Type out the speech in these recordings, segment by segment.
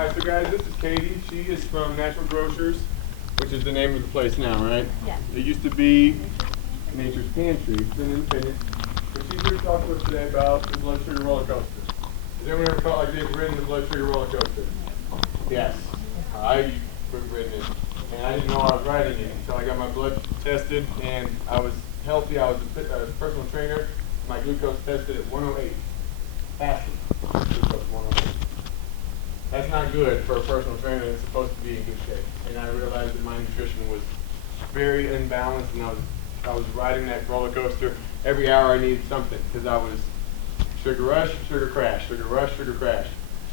Alright, so guys, this is Katie. She is from Natural Grocers, which is the name of the place now, right? Yeah. It used to be Nature's Pantry. It's been independent. But she's here to talk to us today about the blood sugar roller coaster. Has anyone ever felt like they've ridden the blood sugar roller coaster? Yes. I've ridden it. And I didn't know I was riding it until I got my blood tested and I was healthy. I was a personal trainer. My glucose tested at 108. Fasting. Glucose 108. That's not good for a personal trainer that's supposed to be in good shape. And I realized that my nutrition was very imbalanced, and I was riding that roller coaster. Every hour I needed something because I was sugar rush, sugar crash, sugar rush, sugar crash.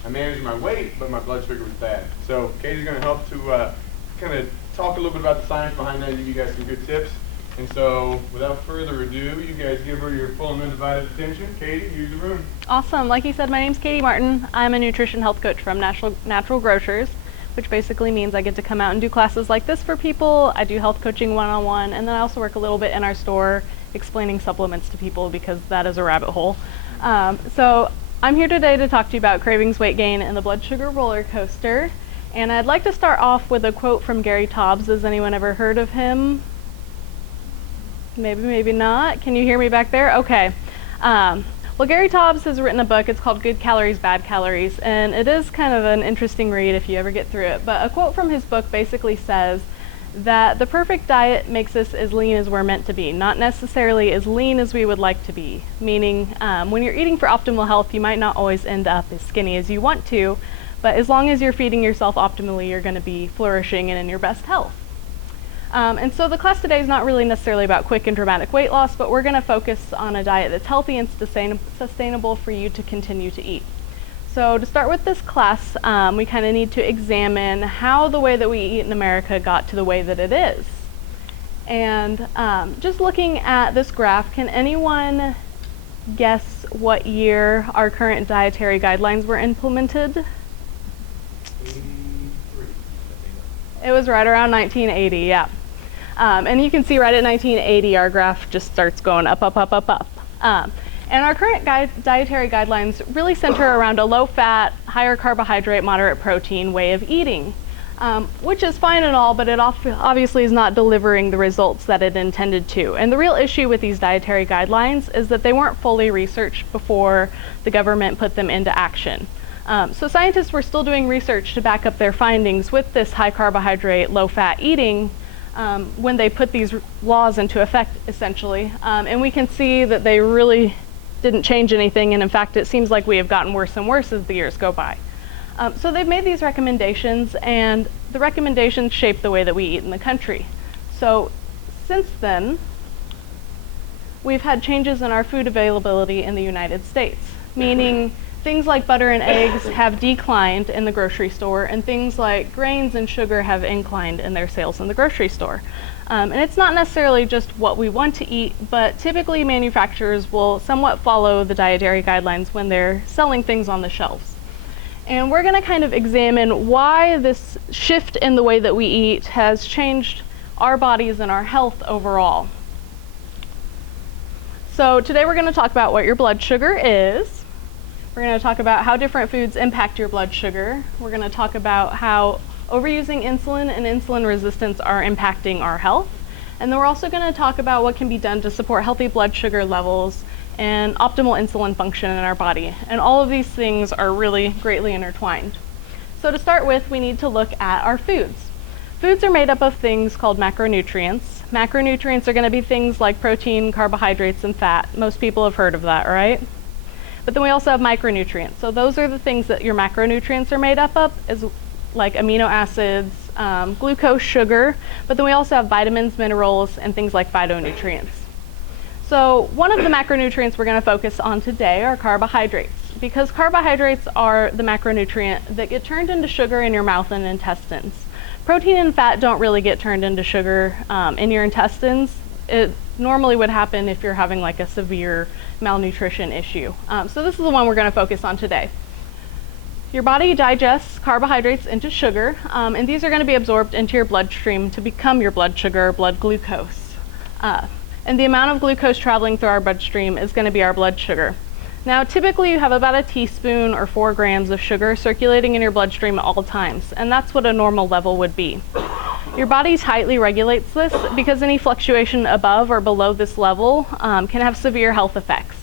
I managed my weight, but my blood sugar was bad. So Katie's going to help to kind of talk a little bit about the science behind that and give you guys some good tips. And so, without further ado, you guys give her your full and undivided attention. Katie, use the room. Awesome. Like you said, my name's Katie Martin. I'm a nutrition health coach from Natural Grocers, which basically means I get to come out and do classes like this for people. I do health coaching one-on-one, and then I also work a little bit in our store explaining supplements to people because that is a rabbit hole. So I'm here today to talk to you about cravings, weight gain, and the blood sugar roller coaster. And I'd like to start off with a quote from Gary Taubes. Has anyone ever heard of him? Maybe, maybe not. Can you hear me back there? Okay. Well, Gary Taubes has written a book. It's called Good Calories, Bad Calories, and it is kind of an interesting read if you ever get through it. But a quote from his book basically says that the perfect diet makes us as lean as we're meant to be, not necessarily as lean as we would like to be. Meaning, when you're eating for optimal health, you might not always end up as skinny as you want to, but as long as you're feeding yourself optimally, you're going to be flourishing and in your best health. And so the class today is not really necessarily about quick and dramatic weight loss, but we're going to focus on a diet that's healthy and sustainable for you to continue to eat. So to start with this class, we kind of need to examine how the way that we eat in America got to the way that it is. And just looking at this graph, can anyone guess what year our current dietary guidelines were implemented? 83. It was right around 1980, yeah. And you can see right at 1980, our graph just starts going up, up, up, up, up. And our current dietary guidelines really center around a low-fat, higher carbohydrate, moderate protein way of eating, which is fine and all, but it obviously is not delivering the results that it intended to. And the real issue with these dietary guidelines is that they weren't fully researched before the government put them into action. So scientists were still doing research to back up their findings with this high carbohydrate, low fat eating when they put these laws into effect, essentially. And we can see that they really didn't change anything, and in fact it seems like we have gotten worse and worse as the years go by. So they've made these recommendations, and the recommendations shape the way that we eat in the country. So since then, we've had changes in our food availability in the United States, meaning things like butter and eggs have declined in the grocery store, and things like grains and sugar have inclined in their sales in the grocery store. And it's not necessarily just what we want to eat, but typically manufacturers will somewhat follow the dietary guidelines when they're selling things on the shelves. And we're going to kind of examine why this shift in the way that we eat has changed our bodies and our health overall. So today we're going to talk about what your blood sugar is. We're going to talk about how different foods impact your blood sugar. We're going to talk about how overusing insulin and insulin resistance are impacting our health. And then we're also going to talk about what can be done to support healthy blood sugar levels and optimal insulin function in our body. And all of these things are really greatly intertwined. So to start with, we need to look at our foods. Foods are made up of things called macronutrients. Macronutrients are going to be things like protein, carbohydrates, and fat. Most people have heard of that, right? But then we also have micronutrients. So those are the things that your macronutrients are made up of, is like amino acids, glucose, sugar, but then we also have vitamins, minerals, and things like phytonutrients. So one of the macronutrients we're going to focus on today are carbohydrates, because carbohydrates are the macronutrient that get turned into sugar in your mouth and intestines. Protein and fat don't really get turned into sugar in your intestines. It normally would happen if you're having like a severe malnutrition issue. So this is the one we're going to focus on today. Your body digests carbohydrates into sugar, and these are going to be absorbed into your bloodstream to become your blood sugar or blood glucose. And the amount of glucose traveling through our bloodstream is going to be our blood sugar. Now, typically you have about a teaspoon or 4 grams of sugar circulating in your bloodstream at all times, and that's what a normal level would be. Your body tightly regulates this because any fluctuation above or below this level can have severe health effects.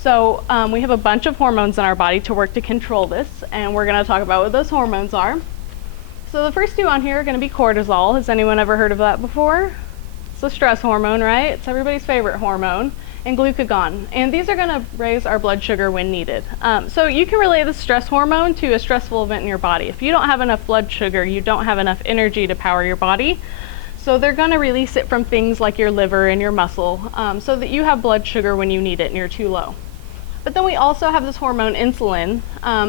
So we have a bunch of hormones in our body to work to control this, and we're going to talk about what those hormones are. So the first two on here are going to be cortisol. Has anyone ever heard of that before? It's a stress hormone, right? It's everybody's favorite hormone. And glucagon. And these are going to raise our blood sugar when needed. So you can relate the stress hormone to a stressful event in your body. If you don't have enough blood sugar, you don't have enough energy to power your body. So they're going to release it from things like your liver and your muscle so that you have blood sugar when you need it and you're too low. But then we also have this hormone insulin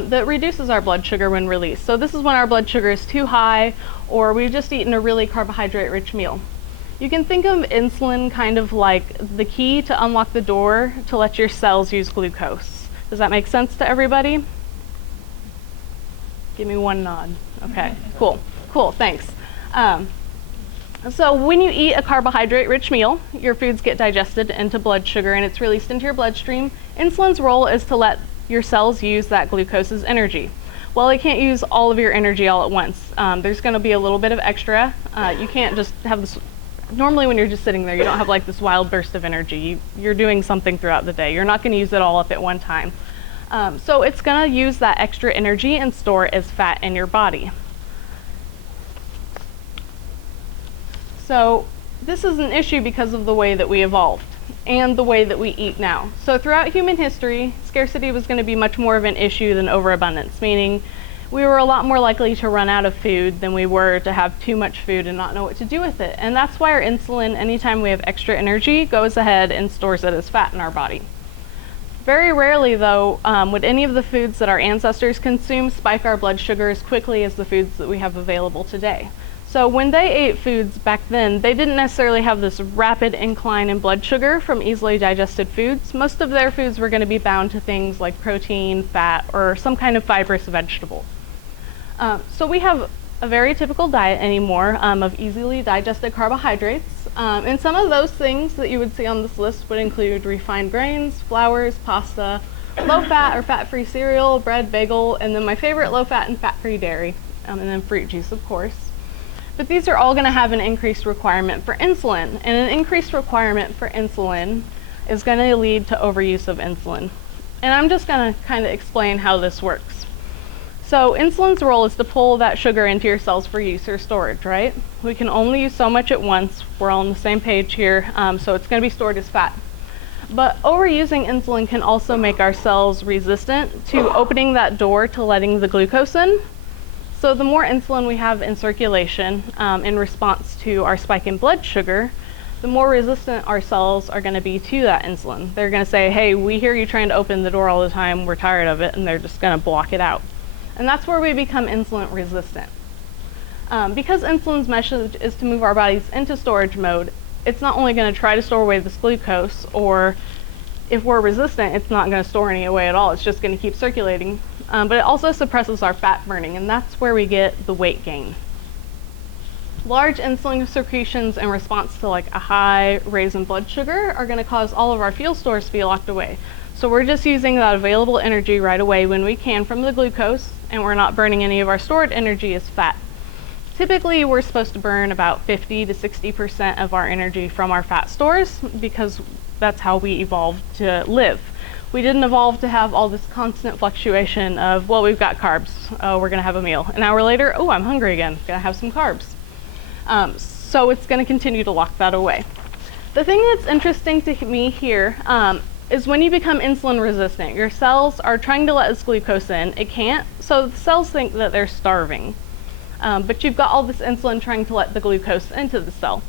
that reduces our blood sugar when released. So this is when our blood sugar is too high or we've just eaten a really carbohydrate-rich meal. You can think of insulin kind of like the key to unlock the door to let your cells use glucose. Does that make sense to everybody? Give me one nod. Okay, cool, thanks. So when you eat a carbohydrate-rich meal, your foods get digested into blood sugar and it's released into your bloodstream. Insulin's role is to let your cells use that glucose as energy. Well, it can't use all of your energy all at once. There's going to be a little bit of extra. You can't just have this. Normally when you're just sitting there, you don't have like this wild burst of energy. You're doing something throughout the day. You're not going to use it all up at one time. So it's going to use that extra energy and store it as fat in your body. So this is an issue because of the way that we evolved and the way that we eat now. So throughout human history, scarcity was going to be much more of an issue than overabundance, meaning we were a lot more likely to run out of food than we were to have too much food and not know what to do with it. And that's why our insulin, anytime we have extra energy, goes ahead and stores it as fat in our body. Very rarely, though, would any of the foods that our ancestors consumed spike our blood sugar as quickly as the foods that we have available today. So when they ate foods back then, they didn't necessarily have this rapid incline in blood sugar from easily digested foods. Most of their foods were going to be bound to things like protein, fat, or some kind of fibrous vegetable. So we have a very typical diet anymore of easily digested carbohydrates. And some of those things that you would see on this list would include refined grains, flours, pasta, low-fat or fat-free cereal, bread, bagel, and then my favorite, low-fat and fat-free dairy, and then fruit juice, of course. But these are all going to have an increased requirement for insulin, and an increased requirement for insulin is going to lead to overuse of insulin. And I'm just going to kind of explain how this works. So insulin's role is to pull that sugar into your cells for use or storage, right? We can only use so much at once. We're all on the same page here, so it's going to be stored as fat. But overusing insulin can also make our cells resistant to opening that door to letting the glucose in. So the more insulin we have in circulation in response to our spike in blood sugar, the more resistant our cells are going to be to that insulin. They're going to say, hey, we hear you trying to open the door all the time, we're tired of it, and they're just going to block it out. And that's where we become insulin resistant. Because insulin's message is to move our bodies into storage mode, it's not only going to try to store away this glucose, or if we're resistant, it's not going to store any away at all, it's just going to keep circulating. But it also suppresses our fat burning, and that's where we get the weight gain. Large insulin secretions in response to like a high raise in blood sugar are going to cause all of our fuel stores to be locked away. So we're just using that available energy right away when we can from the glucose, and we're not burning any of our stored energy as fat. Typically, we're supposed to burn about 50 to 60% of our energy from our fat stores because that's how we evolved to live. We didn't evolve to have all this constant fluctuation of, well, we've got carbs, oh, we're gonna have a meal. An hour later, oh, I'm hungry again, gonna have some carbs. So it's gonna continue to lock that away. The thing that's interesting to me here is when you become insulin resistant, your cells are trying to let this glucose in, it can't, so the cells think that they're starving. But you've got all this insulin trying to let the glucose into the cell.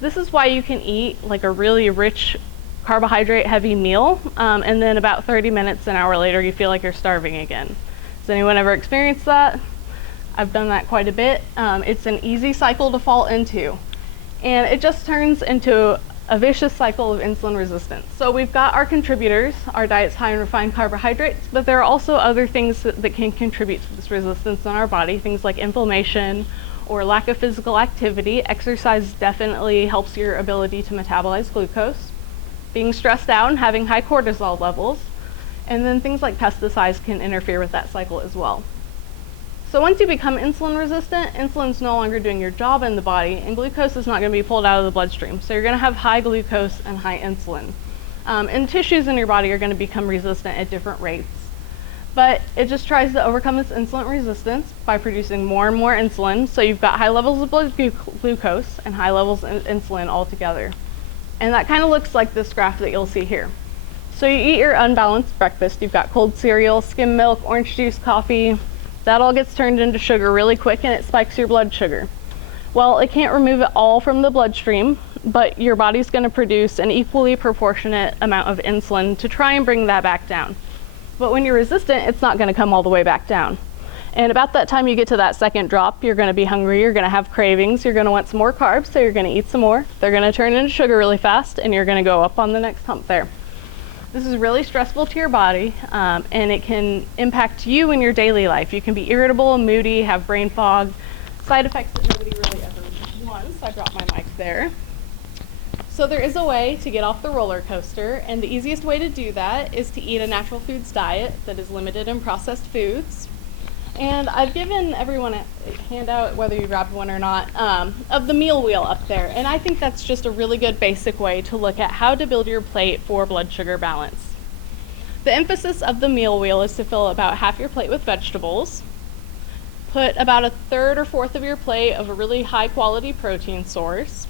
This is why you can eat like a really rich carbohydrate heavy meal, and then about 30 minutes, an hour later, you feel like you're starving again. Has anyone ever experienced that? I've done that quite a bit. It's an easy cycle to fall into, and it just turns into a vicious cycle of insulin resistance. So we've got our contributors, our diet's high in refined carbohydrates, but there are also other things that can contribute to this resistance in our body, things like inflammation or lack of physical activity. Exercise definitely helps your ability to metabolize glucose. Being stressed out and having high cortisol levels, And then things like pesticides can interfere with that cycle as well. So once you become insulin resistant, insulin's no longer doing your job in the body, and glucose is not going to be pulled out of the bloodstream. So you're going to have high glucose and high insulin. And tissues in your body are going to become resistant at different rates. But it just tries to overcome this insulin resistance by producing more and more insulin. So you've got high levels of blood glucose and high levels of insulin all together. And that kind of looks like this graph that you'll see here. So you eat your unbalanced breakfast. You've got cold cereal, skim milk, orange juice, coffee. That all gets turned into sugar really quick and it spikes your blood sugar. Well, it can't remove it all from the bloodstream, but your body's going to produce an equally proportionate amount of insulin to try and bring that back down. But when you're resistant, it's not going to come all the way back down. And about that time you get to that second drop, you're going to be hungry, you're going to have cravings, you're going to want some more carbs, so you're going to eat some more. They're going to turn into sugar really fast, and you're going to go up on the next hump there. This is really stressful to your body, and it can impact you in your daily life. You can be irritable, moody, have brain fog, side effects that nobody really ever wants. I dropped my mic there. So there is a way to get off the roller coaster, and the easiest way to do that is to eat a natural foods diet that is limited in processed foods. And I've given everyone a handout, whether you grabbed one or not, of the meal wheel up there. And I think that's just a really good basic way to look at how to build your plate for blood sugar balance. The emphasis of the meal wheel is to fill about half your plate with vegetables, put about a third or fourth of your plate of a really high quality protein source,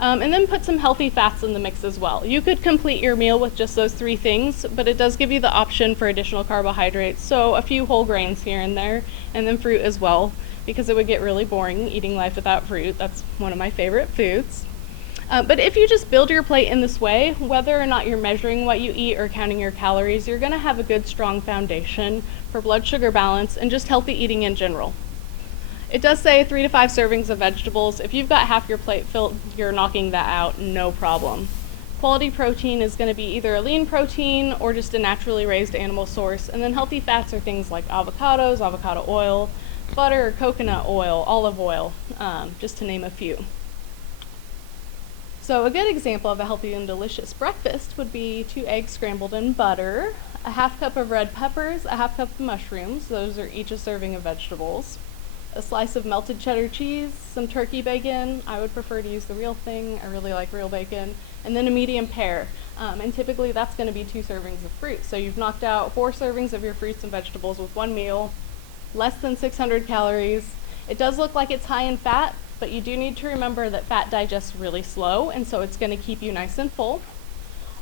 and then put some healthy fats in the mix as well. You could complete your meal with just those three things, but it does give you the option for additional carbohydrates, so a few whole grains here and there, and then fruit as well, because it would get really boring eating life without fruit. That's one of my favorite foods. But if you just build your plate in this way, whether or not you're measuring what you eat or counting your calories, you're going to have a good, strong foundation for blood sugar balance and just healthy eating in general. It does say 3 to 5 servings of vegetables. If you've got half your plate filled, you're knocking that out, no problem. Quality protein is going to be either a lean protein or just a naturally raised animal source. And then healthy fats are things like avocados, avocado oil, butter, coconut oil, olive oil, just to name a few. So a good example of a healthy and delicious breakfast would be 2 eggs scrambled in butter, a half cup of red peppers, a half cup of mushrooms, those are each a serving of vegetables, a slice of melted cheddar cheese, some turkey bacon. I would prefer to use the real thing. I really like real bacon. And then a medium pear. And typically that's going to be 2 servings of fruit. So you've knocked out 4 servings of your fruits and vegetables with one meal, less than 600 calories. It does look like it's high in fat, but you do need to remember that fat digests really slow, and so it's going to keep you nice and full.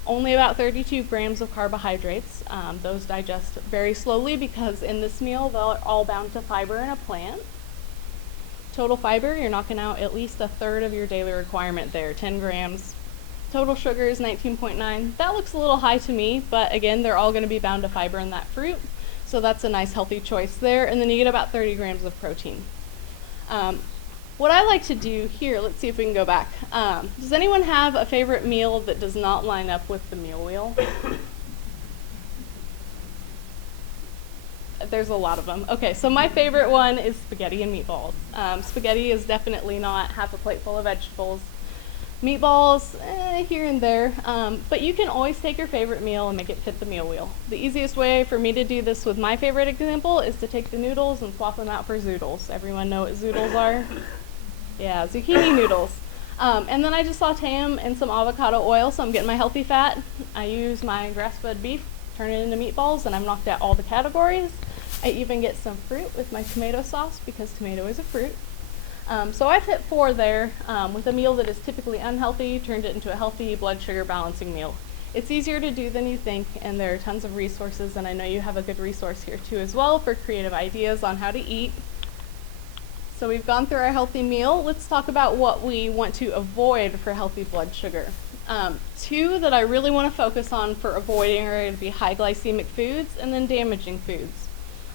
Only about 32 grams of carbohydrates. Those digest very slowly because in this meal they're all bound to fiber in a plant. Total fiber, you're knocking out at least a third of your daily requirement there, 10 grams. Total sugar is 19.9. That looks a little high to me, but again, they're all going to be bound to fiber in that fruit. So that's a nice healthy choice there. And then you get about 30 grams of protein. What I like to do here, let's see if we can go back. Does anyone have a favorite meal that does not line up with the meal wheel? There's a lot of them. Okay, so my favorite one is spaghetti and meatballs. Spaghetti is definitely not half a plate full of vegetables. Meatballs, here and there, but you can always take your favorite meal and make it fit the meal wheel. The easiest way for me to do this with my favorite example is to take the noodles and swap them out for zoodles. Everyone know what zoodles are? Yeah, zucchini noodles. And then I just saute them in some avocado oil, so I'm getting my healthy fat. I use my grass-fed beef, turn it into meatballs, and I've knocked out all the categories. I even get some fruit with my tomato sauce because tomato is a fruit. So I've hit 4 there with a meal that is typically unhealthy, turned it into a healthy blood sugar balancing meal. It's easier to do than you think, and there are tons of resources, and I know you have a good resource here too as well for creative ideas on how to eat. So we've gone through our healthy meal. Let's talk about what we want to avoid for healthy blood sugar. 2 that I really want to focus on for avoiding are going to be high glycemic foods and then damaging foods.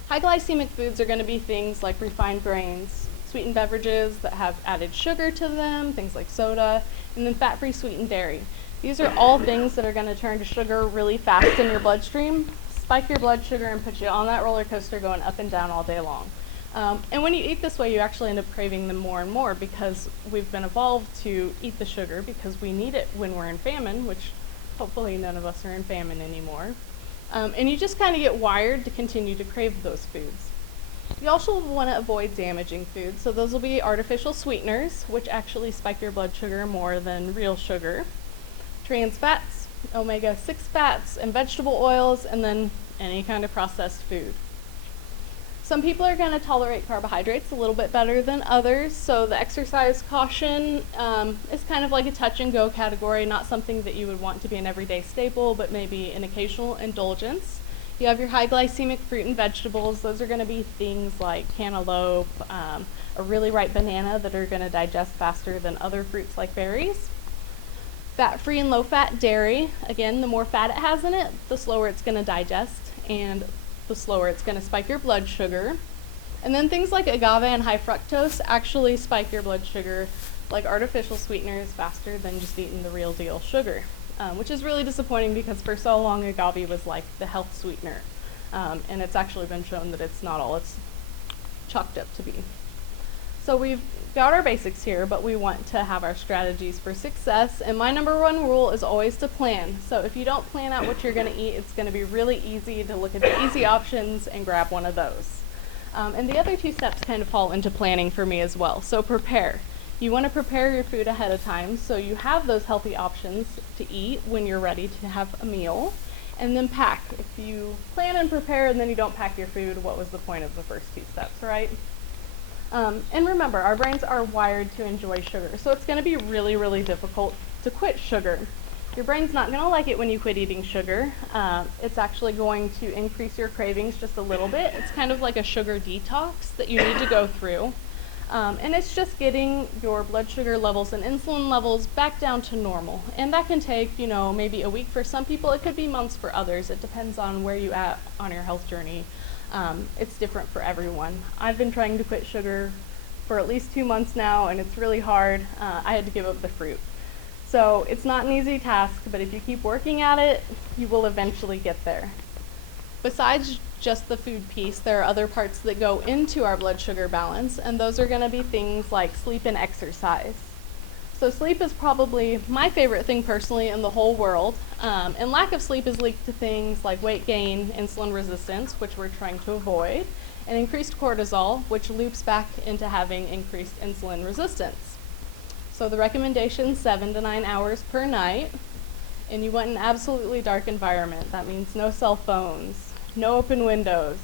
High glycemic foods are going to be things like refined grains, sweetened beverages that have added sugar to them, things like soda, and then fat-free sweetened dairy. These are all things that are going to turn to sugar really fast in your bloodstream, spike your blood sugar, and put you on that roller coaster going up and down all day long. And when you eat this way, you actually end up craving them more and more because we've been evolved to eat the sugar because we need it when we're in famine, which hopefully none of us are in famine anymore. And you just kind of get wired to continue to crave those foods. You also want to avoid damaging foods, so those will be artificial sweeteners, which actually spike your blood sugar more than real sugar, trans fats, omega-6 fats, and vegetable oils, and then any kind of processed food. Some people are going to tolerate carbohydrates a little bit better than others, so the exercise caution is kind of like a touch and go category, not something that you would want to be an everyday staple, but maybe an occasional indulgence. You have your high glycemic fruit and vegetables. Those are going to be things like cantaloupe, a really ripe banana that are going to digest faster than other fruits like berries. Fat-free and low-fat dairy. Again, the more fat it has in it, the slower it's going to digest, and the slower it's going to spike your blood sugar. And then things like agave and high fructose actually spike your blood sugar like artificial sweeteners faster than just eating the real deal sugar, which is really disappointing because for so long agave was like the health sweetener, and it's actually been shown that it's not all it's chalked up to be. So we've got our basics here, but we want to have our strategies for success, and my number one rule is always to plan. So if you don't plan out what you're going to eat, it's going to be really easy to look at the easy options and grab one of those. And the other two steps kind of fall into planning for me as well. So prepare. You want to prepare your food ahead of time so you have those healthy options to eat when you're ready to have a meal. And then pack. If you plan and prepare and then you don't pack your food, what was the point of the first two steps, right? And remember, our brains are wired to enjoy sugar, so it's going to be really, really difficult to quit sugar. Your brain's not going to like it when you quit eating sugar. It's actually going to increase your cravings just a little bit. It's kind of like a sugar detox that you need to go through. And it's just getting your blood sugar levels and insulin levels back down to normal. And that can take, maybe a week for some people. It could be months for others. It depends on where you're at on your health journey. It's different for everyone. I've been trying to quit sugar for at least 2 months now, and it's really hard. I had to give up the fruit. So it's not an easy task, but if you keep working at it, you will eventually get there. Besides just the food piece, there are other parts that go into our blood sugar balance, and those are going to be things like sleep and exercise. So sleep is probably my favorite thing personally in the whole world, and lack of sleep is linked to things like weight gain, insulin resistance, which we're trying to avoid, and increased cortisol, which loops back into having increased insulin resistance. So the recommendation, 7 to 9 hours per night, and you want an absolutely dark environment. That means no cell phones, no open windows,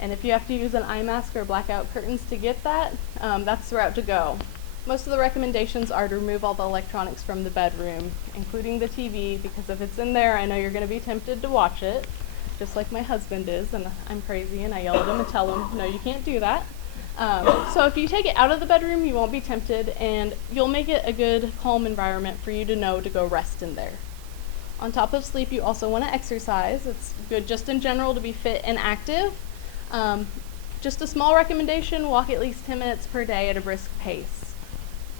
and if you have to use an eye mask or blackout curtains to get that, that's the route to go. Most of the recommendations are to remove all the electronics from the bedroom, including the TV, because if it's in there, I know you're going to be tempted to watch it, just like my husband is, and I'm crazy, and I yell at him and tell him, no, you can't do that. So if you take it out of the bedroom, you won't be tempted, and you'll make it a good, calm environment for you to know to go rest in there. On top of sleep, you also want to exercise. It's good just in general to be fit and active. Just a small recommendation, walk at least 10 minutes per day at a brisk pace.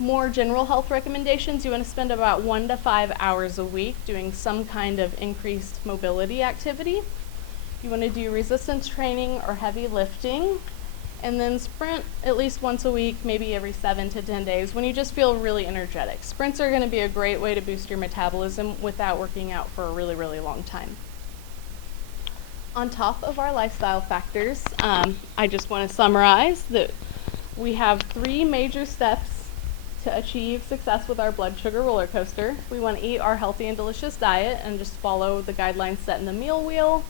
More general health recommendations, you want to spend about 1 to 5 hours a week doing some kind of increased mobility activity. You want to do resistance training or heavy lifting, and then sprint at least once a week, maybe every 7 to 10 days when you just feel really energetic. Sprints are going to be a great way to boost your metabolism without working out for a really, really long time. On top of our lifestyle factors, I just want to summarize that we have 3 major steps to achieve success with our blood sugar roller coaster. We want to eat our healthy and delicious diet and just follow the guidelines set in the meal wheel.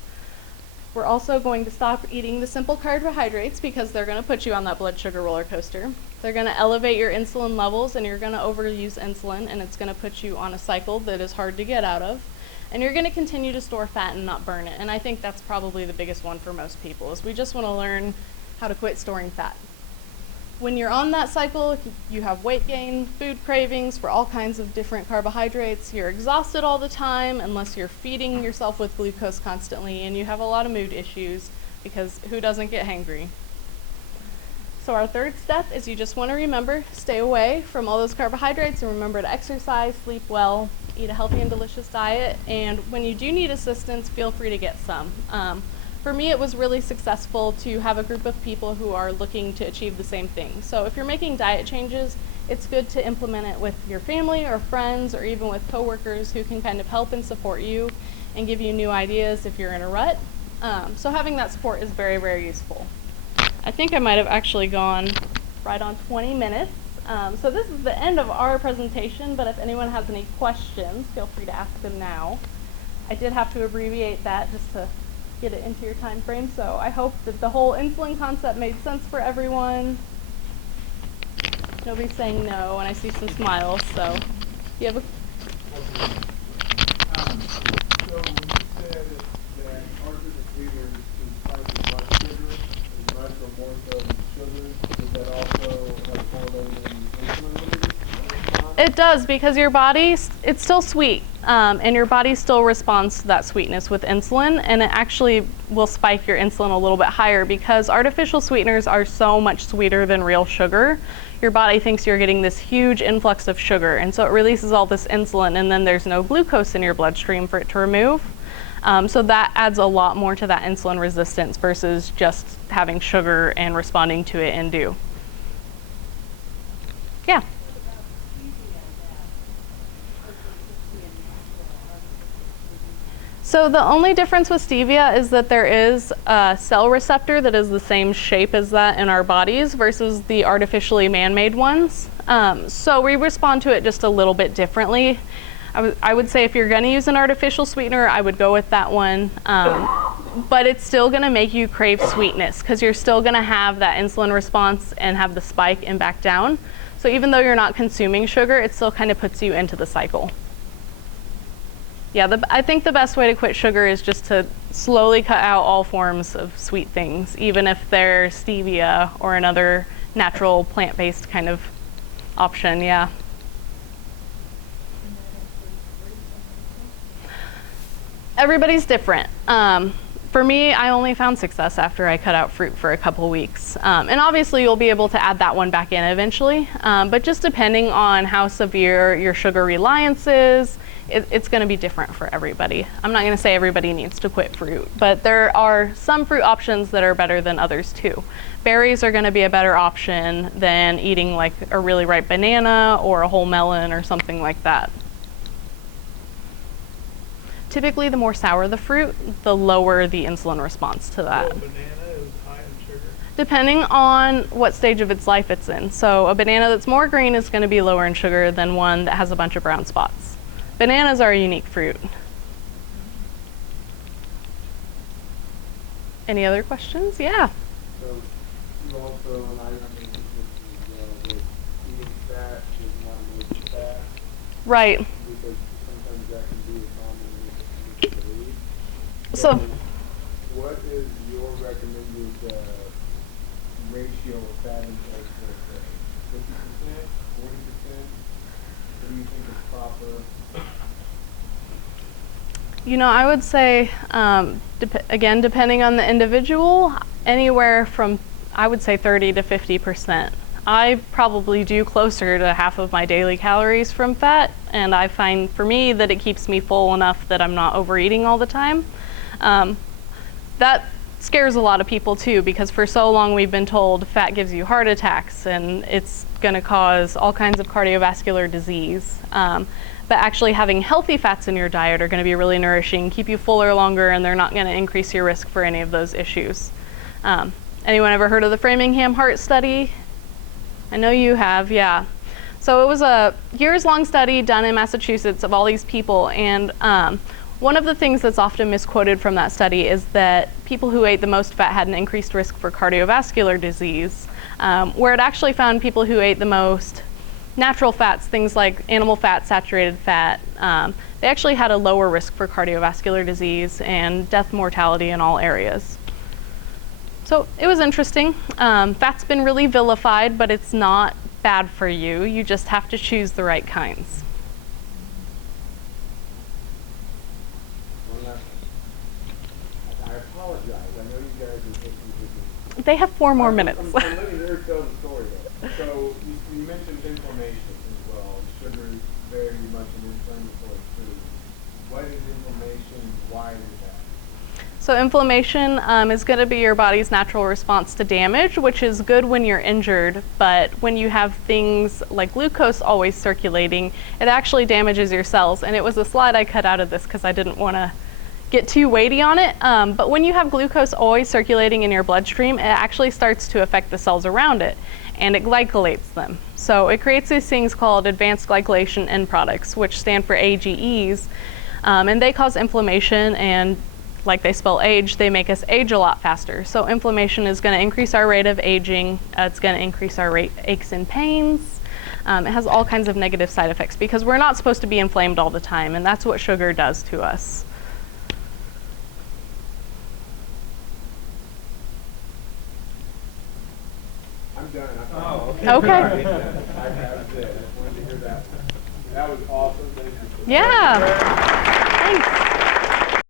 We're also going to stop eating the simple carbohydrates because they're going to put you on that blood sugar roller coaster. They're going to elevate your insulin levels, and you're going to overuse insulin, and it's going to put you on a cycle that is hard to get out of. And you're going to continue to store fat and not burn it. And I think that's probably the biggest one for most people, is we just want to learn how to quit storing fat. When you're on that cycle, you have weight gain, food cravings for all kinds of different carbohydrates, you're exhausted all the time unless you're feeding yourself with glucose constantly, and you have a lot of mood issues because who doesn't get hangry? So our third step is you just want to remember, stay away from all those carbohydrates and remember to exercise, sleep well, eat a healthy and delicious diet, and when you do need assistance, feel free to get some. For me, it was really successful to have a group of people who are looking to achieve the same thing. So if you're making diet changes, it's good to implement it with your family or friends or even with coworkers who can kind of help and support you. and give you new ideas if you're in a rut. So having that support is very, very useful. I think I might have actually gone right on 20 minutes. So this is the end of our presentation, but if anyone has any questions, feel free to ask them now. I did have to abbreviate that just to get it into your time frame, so I hope that the whole insulin concept made sense for everyone. Nobody's saying no, and I see some smiles, so you have a... So when you said that artificial sweeteners can spike the blood sugar as much or more so than sugar, does that also have correlated in insulin release? It does, because your body, it's still sweet, and your body still responds to that sweetness with insulin, and it actually will spike your insulin a little bit higher because artificial sweeteners are so much sweeter than real sugar. Your body thinks you're getting this huge influx of sugar, and so it releases all this insulin, and then there's no glucose in your bloodstream for it to remove. So that adds a lot more to that insulin resistance versus just having sugar and responding to it in dew. Yeah. So the only difference with stevia is that there is a cell receptor that is the same shape as that in our bodies versus the artificially man-made ones. So we respond to it just a little bit differently. I would say if you're going to use an artificial sweetener, I would go with that one. But it's still going to make you crave sweetness because you're still going to have that insulin response and have the spike and back down. So even though you're not consuming sugar, it still kind of puts you into the cycle. Yeah, I think the best way to quit sugar is just to slowly cut out all forms of sweet things, even if they're stevia or another natural plant-based kind of option, yeah. Everybody's different. For me, I only found success after I cut out fruit for a couple weeks. And obviously you'll be able to add that one back in eventually, but just depending on how severe your sugar reliance is, it's going to be different for everybody. I'm not going to say everybody needs to quit fruit, but there are some fruit options that are better than others too. Berries are going to be a better option than eating like a really ripe banana or a whole melon or something like that. Typically, the more sour the fruit, the lower the insulin response to that. So a banana is high in sugar? Depending on what stage of its life it's in. So a banana that's more green is going to be lower in sugar than one that has a bunch of brown spots. Bananas are a unique fruit. Any other questions? Yeah. So you also, and I mentioned this as well, that eating fat is not really fat. Right. Because sometimes that can be a common belief. So what is your recommended ratio of fat intake for a day? 50%? 40%? What do you think is proper? You know, I would say, again, depending on the individual, anywhere from, I would say 30 to 50%. I probably do closer to half of my daily calories from fat, and I find for me that it keeps me full enough that I'm not overeating all the time. That scares a lot of people too, because for so long we've been told fat gives you heart attacks and it's going to cause all kinds of cardiovascular disease. But actually having healthy fats in your diet are going to be really nourishing, keep you fuller longer, and they're not going to increase your risk for any of those issues. Anyone ever heard of the Framingham Heart Study? I know you have, yeah. So it was a years-long study done in Massachusetts of all these people, and one of the things that's often misquoted from that study is that people who ate the most fat had an increased risk for cardiovascular disease, where it actually found people who ate the most natural fats, things like animal fat, saturated fat, they actually had a lower risk for cardiovascular disease and death mortality in all areas. So it was interesting. Fat's been really vilified, but it's not bad for you. You just have to choose the right kinds. One last one. I apologize. I know you guys are taking They have 4 more minutes. I'm letting her tell the story though. So you mentioned inflammation as well. Sugar is very much an inflammatory food. What is inflammation? Why is that? So inflammation is going to be your body's natural response to damage, which is good when you're injured, but when you have things like glucose always circulating, it actually damages your cells. And it was a slide I cut out of this because I didn't want to get too weighty on it, but when you have glucose always circulating in your bloodstream, it actually starts to affect the cells around it, and it glycolates them. So it creates these things called advanced glycolation end products, which stand for AGEs, and they cause inflammation, and like they spell age, they make us age a lot faster. So inflammation is going to increase our rate of aging. It's going to increase our rate aches and pains. It has all kinds of negative side effects because we're not supposed to be inflamed all the time, and that's what sugar does to us. I'm done. Oh, Okay. I have it. I just wanted to hear that. That was awesome. Thank you. Yeah. Thanks.